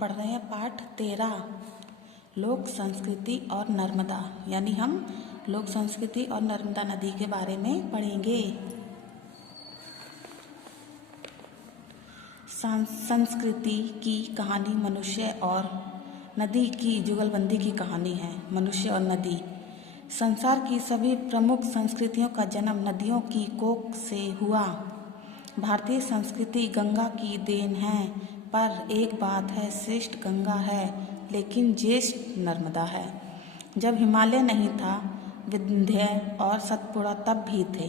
पढ़ रहे हैं पाठ 13 लोक संस्कृति और नर्मदा, यानी हम लोक संस्कृति और नर्मदा नदी के बारे में पढ़ेंगे। संस्कृति की कहानी मनुष्य और नदी की जुगलबंदी की कहानी है। मनुष्य और नदी। संसार की सभी प्रमुख संस्कृतियों का जन्म नदियों की कोख से हुआ। भारतीय संस्कृति गंगा की देन है, पर एक बात है, श्रेष्ठ गंगा है लेकिन ज्येष्ठ नर्मदा है। जब हिमालय नहीं था, विंध्य और सतपुड़ा तब भी थे।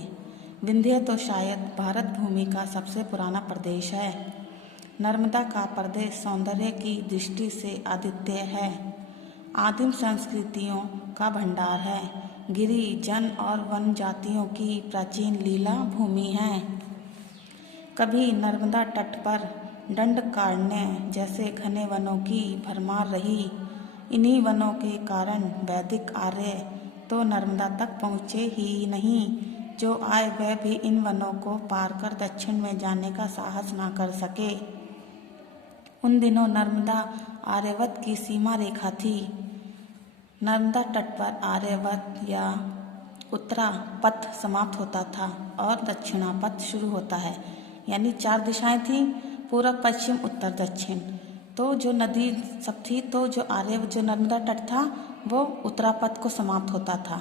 विंध्य तो शायद भारत भूमि का सबसे पुराना प्रदेश है। नर्मदा का प्रदेश सौंदर्य की दृष्टि से अद्वितीय है। आदिम संस्कृतियों का भंडार है। गिरि जन और वन जातियों की प्राचीन लीला भूमि है। कभी नर्मदा तट पर दंडकारण्य जैसे घने वनों की भरमार रही। इन्हीं वनों के कारण वैदिक आर्य तो नर्मदा तक पहुँचे ही नहीं। जो आए वह भी इन वनों को पार कर दक्षिण में जाने का साहस न कर सके। उन दिनों नर्मदा आर्यवत की सीमा रेखा थी। नर्मदा तट पर आर्यवत या उत्तरापथ समाप्त होता था और दक्षिणापथ शुरू होता है, यानी 4 दिशाएं थी, पूर्व पश्चिम उत्तर दक्षिण। तो जो नदी सब थी, तो जो नर्मदा तट था वो उत्तरापथ को समाप्त होता था,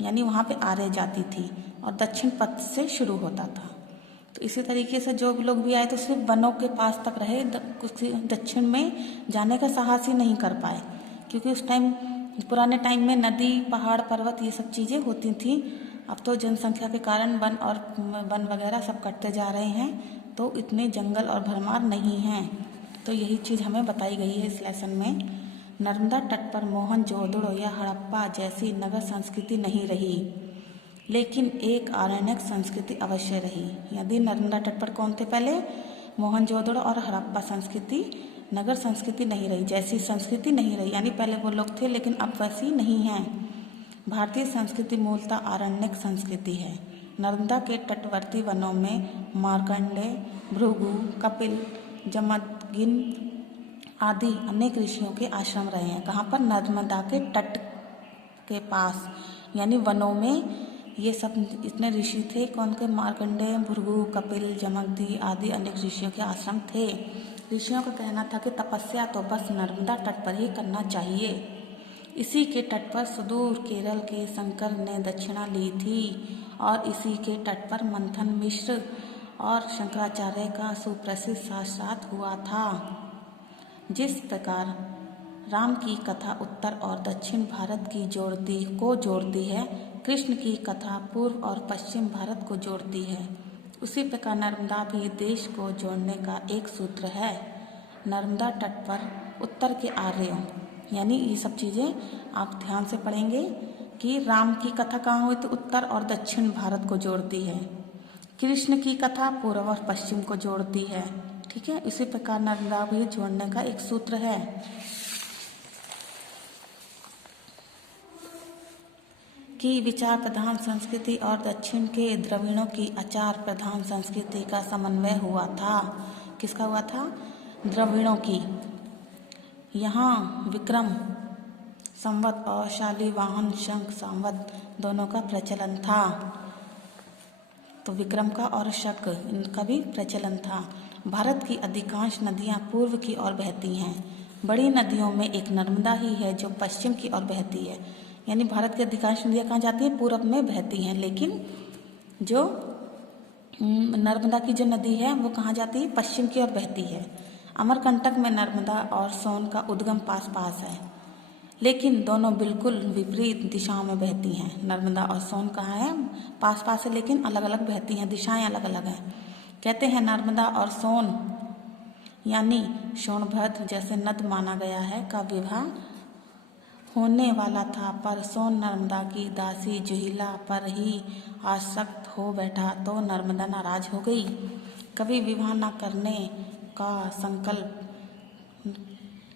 यानी वहाँ पे आर्य जाति थी, और दक्षिण पथ से शुरू होता था। तो इसी तरीके से जो लोग भी आए तो सिर्फ वनों के पास तक रहे, दक्षिण में जाने का साहस ही नहीं कर पाए, क्योंकि उस टाइम पुराने टाइम में नदी पहाड़ पर्वत ये सब चीज़ें होती थी। अब तो जनसंख्या के कारण वन वगैरह सब कटते जा रहे हैं, तो इतने जंगल और भरमार नहीं हैं। तो यही चीज़ हमें बताई गई है इस लेसन में। नर्मदा तट पर मोहनजोदड़ो या हड़प्पा जैसी नगर संस्कृति नहीं रही, लेकिन एक आरण्यक संस्कृति अवश्य रही। यदि नर्मदा तट पर कौन थे पहले? मोहनजोदड़ो और हड़प्पा संस्कृति, नगर संस्कृति नहीं रही, जैसी संस्कृति नहीं रही, यानी पहले वो लोग थे लेकिन अब वैसी नहीं है। भारतीय संस्कृति मूलतः आरण्यक संस्कृति है। नर्मदा के तटवर्ती वनों में मार्कंडेय, भृगु, कपिल, जमदग्नि आदि अनेक ऋषियों के आश्रम रहे हैं। कहाँ पर? नर्मदा के तट के पास, यानी वनों में ये सब इतने ऋषि थे। कौन के? मार्कंडेय, भृगु, कपिल, जमदग्नि आदि अनेक ऋषियों के आश्रम थे। ऋषियों का कहना था कि तपस्या तो बस नर्मदा तट पर ही करना चाहिए। इसी के तट पर सुदूर केरल के शंकर ने दक्षिणा ली थी, और इसी के तट पर मंथन मिश्र और शंकराचार्य का सुप्रसिद्ध शास्त्रार्थ हुआ था। जिस प्रकार राम की कथा उत्तर और दक्षिण भारत की जोड़ती है, कृष्ण की कथा पूर्व और पश्चिम भारत को जोड़ती है, उसी प्रकार नर्मदा भी देश को जोड़ने का एक सूत्र है। नर्मदा तट पर उत्तर के आर्यों, यानी ये सब चीज़ें आप ध्यान से पढ़ेंगे कि राम की कथा कहाँ हुई, तो उत्तर और दक्षिण भारत को जोड़ती है। कृष्ण की कथा पूर्व और पश्चिम को जोड़ती है। ठीक है, इसी प्रकार नर्मदा भी जोड़ने का एक सूत्र है। कि विचार प्रधान संस्कृति और दक्षिण के द्रविड़ों की आचार प्रधान संस्कृति का समन्वय हुआ था। किसका हुआ था? द्रविड़ों की। यहाँ विक्रम संवत और शालिवाहन शक संवत दोनों का प्रचलन था। तो विक्रम का और शक, इनका भी प्रचलन था। भारत की अधिकांश नदियाँ पूर्व की ओर बहती हैं। बड़ी नदियों में एक नर्मदा ही है जो पश्चिम की ओर बहती है, यानी भारत की अधिकांश नदियाँ कहाँ जाती हैं? पूर्व में बहती हैं, लेकिन जो नर्मदा की जो नदी है वो कहाँ जाती है? पश्चिम की ओर बहती है। अमरकंटक में नर्मदा और सोन का उद्गम पास पास है, लेकिन दोनों बिल्कुल विपरीत दिशाओं में बहती हैं। नर्मदा और सोन कहाँ है? पास पास है, लेकिन अलग अलग बहती हैं, दिशाएं अलग अलग हैं। कहते हैं नर्मदा और सोन यानी सोनभद्र जैसे नद माना गया है का विवाह होने वाला था, पर सोन नर्मदा की दासी जुहिला पर ही आसक्त हो बैठा तो नर्मदा नाराज हो गई। कभी विवाह न करने का संकल्प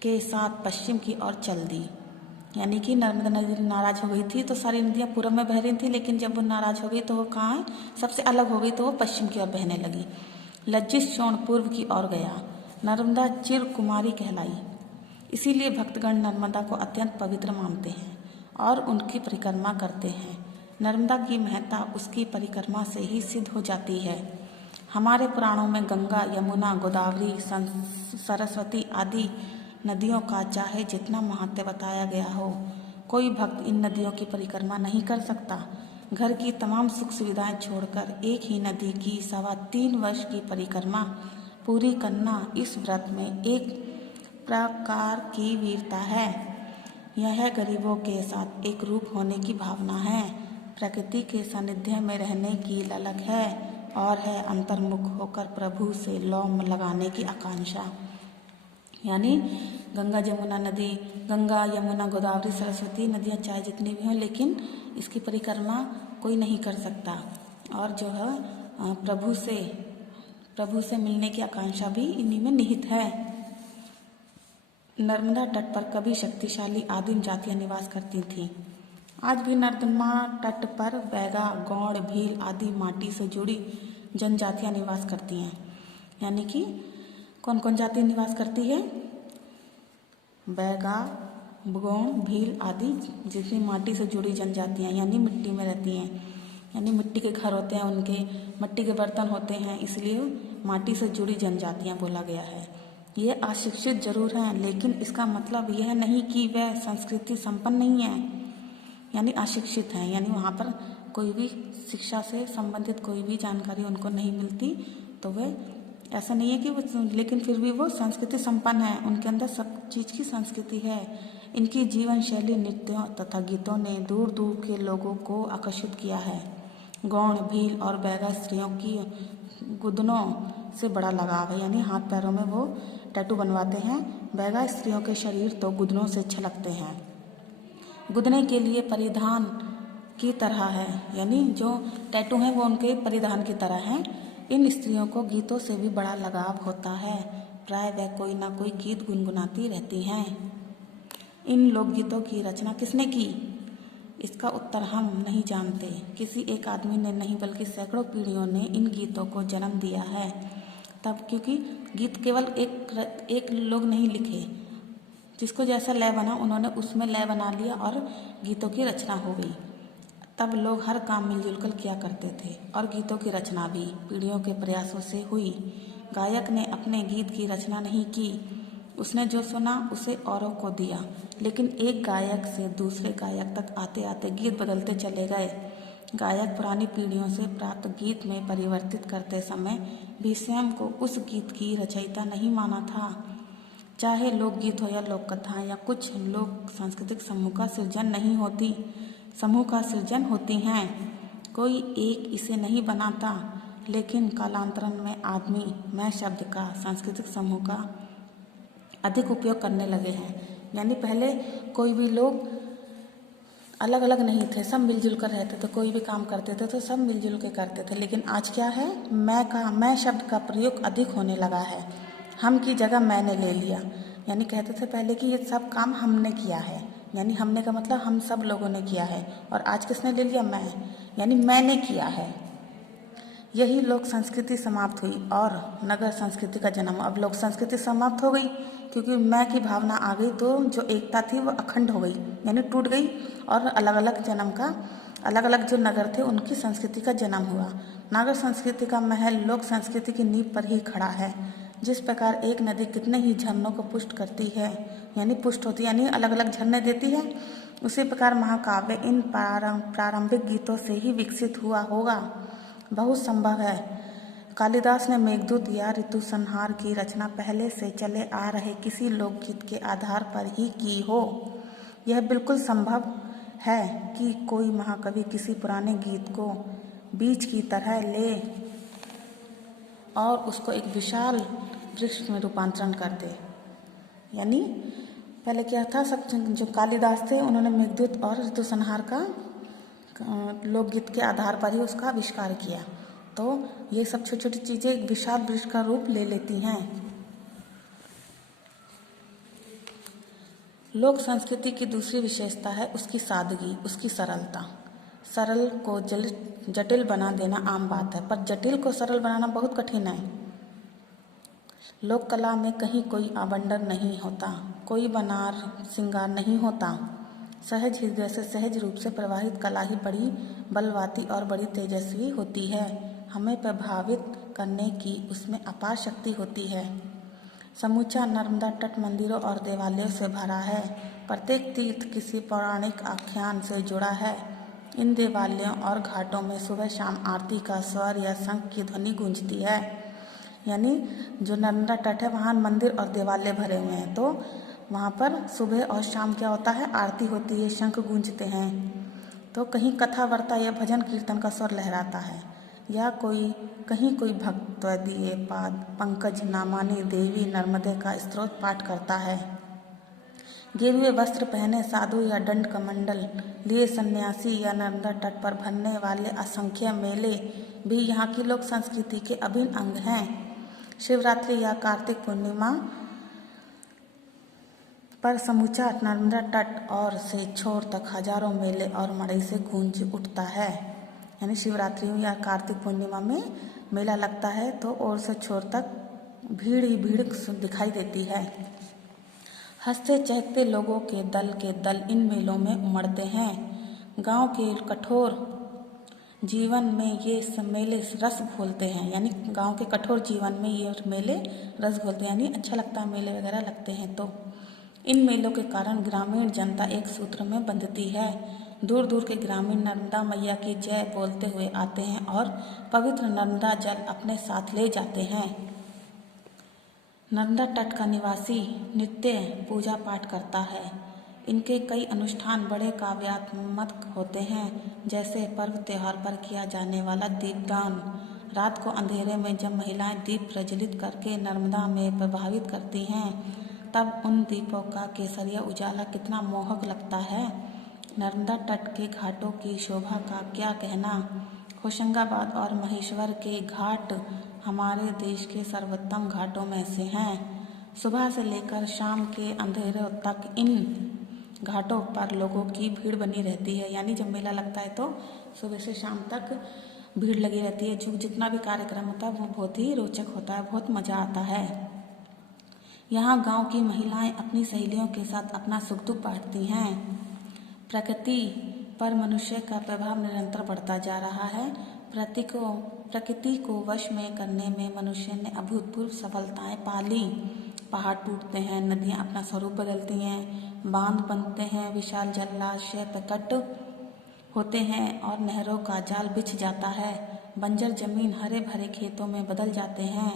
के साथ पश्चिम की ओर चल दी, यानी कि नर्मदा नदी नाराज हो गई थी। तो सारी नदियाँ पूर्व में बह रही थी, लेकिन जब वो नाराज हो गई तो वो कहाँ है? सबसे अलग हो गई, तो वो पश्चिम की ओर बहने लगी। लज्जित सोन पूर्व की ओर गया। नर्मदा चिर कुमारी कहलाई। इसीलिए भक्तगण नर्मदा को अत्यंत पवित्र मानते हैं और उनकी परिक्रमा करते हैं। नर्मदा की महत्ता उसकी परिक्रमा से ही सिद्ध हो जाती है। हमारे पुराणों में गंगा, यमुना, गोदावरी, सरस्वती आदि नदियों का चाहे जितना महत्व बताया गया हो, कोई भक्त इन नदियों की परिक्रमा नहीं कर सकता। घर की तमाम सुख सुविधाएं छोड़कर एक ही नदी की 3.25 वर्ष की परिक्रमा पूरी करना इस व्रत में एक प्रकार की वीरता है। यह गरीबों के साथ एक रूप होने की भावना है, प्रकृति के सानिध्य में रहने की ललक है और है अंतर्मुख होकर प्रभु से लौ लगाने की आकांक्षा। यानी गंगा यमुना गोदावरी सरस्वती नदियाँ चाहे जितनी भी हों, लेकिन इसकी परिक्रमा कोई नहीं कर सकता। और जो है प्रभु से मिलने की आकांक्षा भी इन्हीं में निहित है। नर्मदा तट पर कभी शक्तिशाली आदिम जातियां निवास करती थीं। आज भी नर्मदा तट पर बैगा, गौड़, भील आदि माटी से जुड़ी जनजातियां निवास करती हैं। यानी कि कौन कौन जाति निवास करती है? बैगा, गौड़, भील आदि जितनी माटी से जुड़ी जनजातियां यानी मिट्टी में रहती हैं, यानी मिट्टी के घर होते हैं, उनके मिट्टी के बर्तन होते हैं, इसलिए माटी से जुड़ी जनजातियां बोला गया है। ये अशिक्षित जरूर हैं, लेकिन इसका मतलब यह नहीं कि वह संस्कृति संपन्न नहीं है, यानी अशिक्षित हैं, यानी वहाँ पर कोई भी शिक्षा से संबंधित कोई भी जानकारी उनको नहीं मिलती, तो वे ऐसा नहीं है कि वो, लेकिन फिर भी वो संस्कृति संपन्न है, उनके अंदर सब चीज़ की संस्कृति है। इनकी जीवन शैली, नृत्यों तथा गीतों ने दूर दूर के लोगों को आकर्षित किया है। गौड़, भील और बैगा स्त्रियों की गुदनों से बड़ा लगाव है, यानी हाथ पैरों में वो टैटू बनवाते हैं। बैगा स्त्रियों के शरीर तो गुदनों से छलकते हैं, गुदने के लिए परिधान की तरह है, यानी जो टैटू हैं वो उनके परिधान की तरह हैं। इन स्त्रियों को गीतों से भी बड़ा लगाव होता है, प्राय वह कोई ना कोई गीत गुनगुनाती रहती हैं। इन लोकगीतों की रचना किसने की? इसका उत्तर हम नहीं जानते। किसी एक आदमी ने नहीं बल्कि सैकड़ों पीढ़ियों ने इन गीतों को जन्म दिया है। तब क्योंकि गीत केवल एक लोग नहीं लिखे, जिसको जैसा लय बना उन्होंने उसमें लय बना लिया और गीतों की रचना हो गई। तब लोग हर काम मिलजुल कर किया करते थे और गीतों की रचना भी पीढ़ियों के प्रयासों से हुई। गायक ने अपने गीत की रचना नहीं की, उसने जो सुना उसे औरों को दिया, लेकिन एक गायक से दूसरे गायक तक आते आते गीत बदलते चले गए। गायक पुरानी पीढ़ियों से प्राप्त गीत में परिवर्तित करते समय भी स्वयं को उस गीत की रचयिता नहीं माना था। चाहे लोकगीत हो या लोक कथाएं या कुछ लोक सांस्कृतिक समूह का सृजन होती हैं। कोई एक इसे नहीं बनाता, लेकिन कालांतरण में आदमी मैं शब्द का सांस्कृतिक समूह का अधिक उपयोग करने लगे हैं। यानी पहले कोई भी लोग अलग अलग नहीं थे, सब मिलजुल कर रहते थे, कोई भी काम करते थे तो सब मिलजुल के करते थे। लेकिन आज क्या है, मैं शब्द का प्रयोग अधिक होने लगा है, हम की जगह मैंने ले लिया। यानी कहते थे पहले कि ये सब काम हमने किया है, यानी हमने का मतलब हम सब लोगों ने किया है, और आज किसने ले लिया? मैं, यानी मैंने किया है। यही लोक संस्कृति समाप्त हुई और नगर संस्कृति का जन्म। अब लोक संस्कृति समाप्त हो गई क्योंकि मैं की भावना आ गई, तो जो एकता थी वो अखंड हो गई, यानी टूट गई, और अलग अलग जो नगर थे उनकी संस्कृति का जन्म हुआ। नागर संस्कृति का महल लोक संस्कृति की नींव पर ही खड़ा है। जिस प्रकार एक नदी कितने ही झरनों को पुष्ट करती है, यानी पुष्ट होती है, यानी अलग अलग झरने देती है, उसी प्रकार महाकाव्य इन प्रारंभिक गीतों से ही विकसित हुआ होगा। बहुत संभव है कालिदास ने मेघदूत या ऋतु संहार की रचना पहले से चले आ रहे किसी लोकगीत के आधार पर ही की हो। यह बिल्कुल संभव है कि कोई महाकवि किसी पुराने गीत को बीज की तरह ले और उसको एक विशाल वृक्ष में रूपांतरण कर दे। यानी पहले क्या था, सब जो कालिदास थे उन्होंने मेघदूत और ऋतु संहार का लोकगीत के आधार पर ही उसका आविष्कार किया, तो ये सब छोटी छोटी चीज़ें एक विशाल वृक्ष का रूप ले लेती हैं। लोक संस्कृति की दूसरी विशेषता है उसकी सादगी, उसकी सरलता। सरल को जटिल बना देना आम बात है, पर जटिल को सरल बनाना बहुत कठिन है। लोक कला में कहीं कोई आबंडन नहीं होता, कोई बनार श्रृंगार नहीं होता। सहज हृदय से सहज रूप से प्रवाहित कला ही बड़ी बलवाती और बड़ी तेजस्वी होती है। हमें प्रभावित करने की उसमें अपार शक्ति होती है। समूचा नर्मदा तट मंदिरों और देवालयों से भरा है। प्रत्येक तीर्थ किसी पौराणिक आख्यान से जुड़ा है। इन देवालयों और घाटों में सुबह शाम आरती का स्वर या शंख की ध्वनि गूंजती है। यानी जो नर्मदा तट है वहाँ मंदिर और देवालय भरे हुए हैं, तो वहाँ पर सुबह और शाम क्या होता है, आरती होती है, शंख गूंजते हैं। तो कहीं कथा वार्ता या भजन कीर्तन का स्वर लहराता है, या कहीं कोई भक्त दिए पाद पंकज नामानी देवी नर्मदे का स्तोत्र पाठ करता है। गेरुए वस्त्र पहने साधु या दंड कमंडल लिए सन्यासी या नर्मदा तट पर भरने वाले असंख्य मेले भी यहाँ की लोक संस्कृति के अभिन्न अंग हैं। शिवरात्रि या कार्तिक पूर्णिमा पर समूचा नर्मदा तट और से छोर तक हजारों मेले और मड़ई से गूंज उठता है। यानी शिवरात्रि या कार्तिक पूर्णिमा में मेला लगता है तो और से छोर तक भीड़ ही भीड़ दिखाई देती है। हंसते चहकते लोगों के दल इन मेलों में उमड़ते हैं। गांव के कठोर जीवन में ये सब मेले रस घोलते हैं। यानी गांव के कठोर जीवन में ये मेले रस घोलते हैं, यानी अच्छा लगता है, मेले वगैरह लगते हैं। तो इन मेलों के कारण ग्रामीण जनता एक सूत्र में बंधती है। दूर दूर के ग्रामीण नर्मदा मैया की जय बोलते हुए आते हैं और पवित्र नर्मदा जल अपने साथ ले जाते हैं। नर्मदा तट का निवासी नित्य पूजा पाठ करता है। इनके कई अनुष्ठान बड़े काव्यात्मक होते हैं, जैसे पर्व त्योहार पर किया जाने वाला दीपदान। रात को अंधेरे में जब महिलाएं दीप प्रज्वलित करके नर्मदा में प्रभावित करती हैं, तब उन दीपों का केसरिया उजाला कितना मोहक लगता है। नर्मदा तट के घाटों की शोभा का क्या कहना। होशंगाबाद और महेश्वर के घाट हमारे देश के सर्वोत्तम घाटों में से हैं। सुबह से लेकर शाम के अंधेरे तक इन घाटों पर लोगों की भीड़ बनी रहती है। यानी जब मेला लगता है तो सुबह से शाम तक भीड़ लगी रहती है। जो जितना भी कार्यक्रम होता है वो बहुत ही रोचक होता है, बहुत मज़ा आता है। यहाँ गांव की महिलाएं अपनी सहेलियों के साथ अपना सुख दुख बांटती हैं। प्रकृति पर मनुष्य का प्रभाव निरंतर बढ़ता जा रहा है। प्रकृति को वश में करने में मनुष्य ने अभूतपूर्व सफलताएं पा ली। पहाड़ टूटते हैं, नदियाँ अपना स्वरूप बदलती हैं, बांध बनते हैं, विशाल जलाशय प्रकट होते हैं और नहरों का जाल बिछ जाता है। बंजर जमीन हरे भरे खेतों में बदल जाते हैं।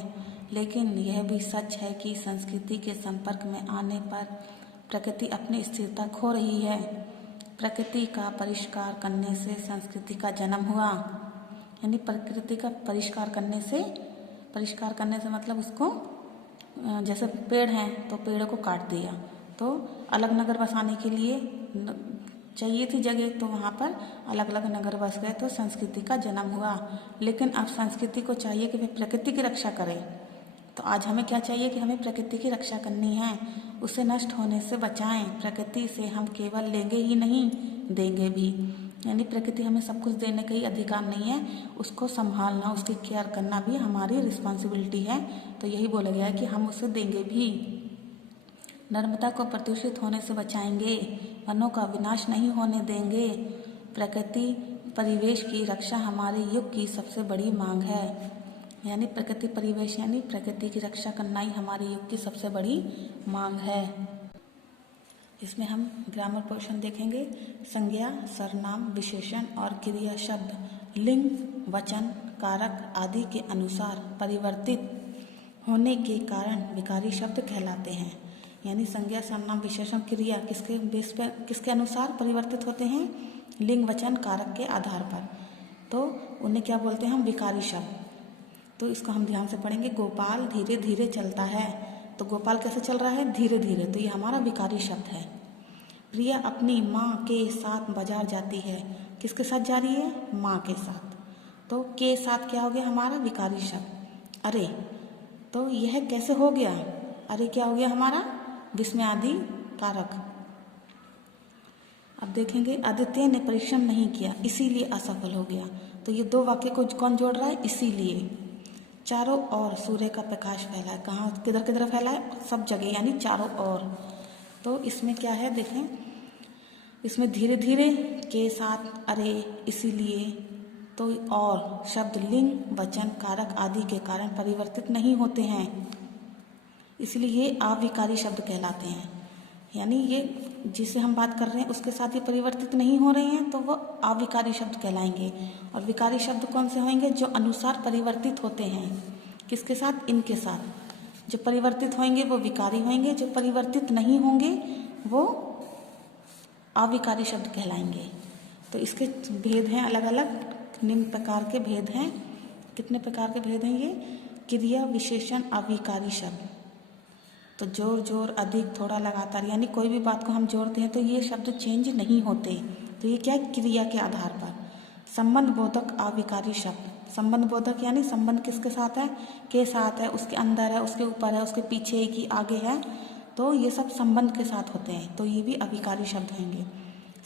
लेकिन यह भी सच है कि संस्कृति के संपर्क में आने पर प्रकृति अपनी स्थिरता खो रही है। प्रकृति का परिष्कार करने से संस्कृति का जन्म हुआ। यानी प्रकृति का परिष्कार करने से मतलब उसको, जैसे पेड़ हैं तो पेड़ों को काट दिया तो अलग नगर बसाने के लिए चाहिए थी जगह, तो वहाँ पर अलग अलग नगर बस गए तो संस्कृति का जन्म हुआ। लेकिन अब संस्कृति को चाहिए कि वे प्रकृति की रक्षा करें। तो आज हमें क्या चाहिए कि हमें प्रकृति की रक्षा करनी है, उसे नष्ट होने से बचाएं। प्रकृति से हम केवल लेंगे ही नहीं, देंगे भी। यानी प्रकृति हमें सब कुछ देने का ही अधिकार नहीं है, उसको संभालना, उसकी केयर करना भी हमारी रिस्पॉन्सिबिलिटी है। तो यही बोला गया है कि हम उसे देंगे भी। नर्मदा को प्रदूषित होने से बचाएंगे, वनों का विनाश नहीं होने देंगे। प्रकृति परिवेश की रक्षा हमारे युग की सबसे बड़ी मांग है। यानी प्रकृति परिवेश यानी प्रकृति की रक्षा करना ही हमारे युग की सबसे बड़ी मांग है। इसमें हम ग्रामर पोर्शन देखेंगे। संज्ञा, सर्वनाम, विशेषण और क्रिया शब्द लिंग, वचन, कारक आदि के अनुसार परिवर्तित होने के कारण विकारी शब्द कहलाते हैं। यानी संज्ञा, सर्वनाम, विशेषण, क्रिया किसके बेस पर, किसके अनुसार परिवर्तित होते हैं? लिंग, वचन, कारक के आधार पर। तो उन्हें क्या बोलते हैं हम? विकारी शब्द। तो इसको हम ध्यान से पढ़ेंगे। गोपाल धीरे धीरे चलता है, तो गोपाल कैसे चल रहा है? धीरे धीरे, तो ये हमारा विकारी शब्द है। प्रिया अपनी माँ के साथ बाजार जाती है, किसके साथ जा रही है? माँ के साथ। तो के साथ क्या हो गया हमारा? विकारी शब्द। अरे, तो यह कैसे हो गया? अरे क्या हो गया हमारा? विस्मय आदि कारक। अब देखेंगे, आदित्य ने परिश्रम नहीं किया इसीलिए असफल हो गया। तो ये दो वाक्य को कौन जोड़ रहा है? इसीलिए। चारों ओर सूर्य का प्रकाश फैला है। कहाँ, किधर किधर फैला है? सब जगह, यानी चारों ओर। तो इसमें क्या है देखें, इसमें धीरे धीरे के साथ अरे, इसीलिए, तो और शब्द लिंग, वचन, कारक आदि के कारण परिवर्तित नहीं होते हैं, इसलिए ये अविकारी शब्द कहलाते हैं। यानी ये जिसे हम बात कर रहे हैं उसके साथ ये परिवर्तित नहीं हो रहे हैं, तो वो अविकारी शब्द कहलाएंगे। और विकारी शब्द कौन से होंगे? जो अनुसार परिवर्तित होते हैं। किसके साथ? इनके साथ। जो परिवर्तित होंगे वो विकारी होंगे, जो परिवर्तित नहीं होंगे वो अविकारी शब्द कहलाएंगे। तो इसके भेद हैं अलग अलग, निम्न प्रकार के भेद हैं। कितने प्रकार के भेद हैं ये? क्रिया, विशेषण, अविकारी शब्द। तो जोर जोर, अधिक, थोड़ा, लगातार, यानी कोई भी बात को हम जोड़ते हैं तो ये शब्द चेंज नहीं होते। तो ये क्या है? क्रिया के आधार पर। संबंध बोधक अविकारी शब्द। संबंध बोधक यानी संबंध किसके साथ है? के साथ है, उसके अंदर है, उसके ऊपर है, उसके पीछे की आगे है, तो ये सब संबंध के साथ होते हैं, तो ये भी अविकारी शब्द होंगे।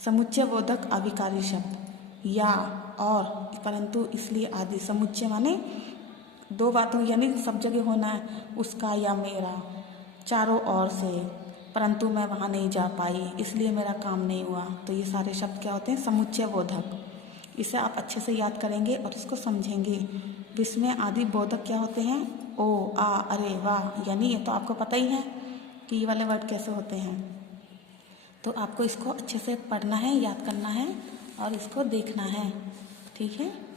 समुच्चय बोधक अविकारी शब्द। या, और, परंतु, इसलिए आदि। समुच्चय माने दो बातों, यानी सब जगह होना है, उसका या मेरा, चारों ओर से, परंतु मैं वहाँ नहीं जा पाई इसलिए मेरा काम नहीं हुआ। तो ये सारे शब्द क्या होते हैं? समुच्चय बोधक। इसे आप अच्छे से याद करेंगे और इसको समझेंगे। विस्मय आदि बोधक क्या होते हैं? ओ, आ, अरे, वाह, यानी ये तो आपको पता ही है कि ये वाले वर्ड कैसे होते हैं। तो आपको इसको अच्छे से पढ़ना है, याद करना है और इसको देखना है, ठीक है।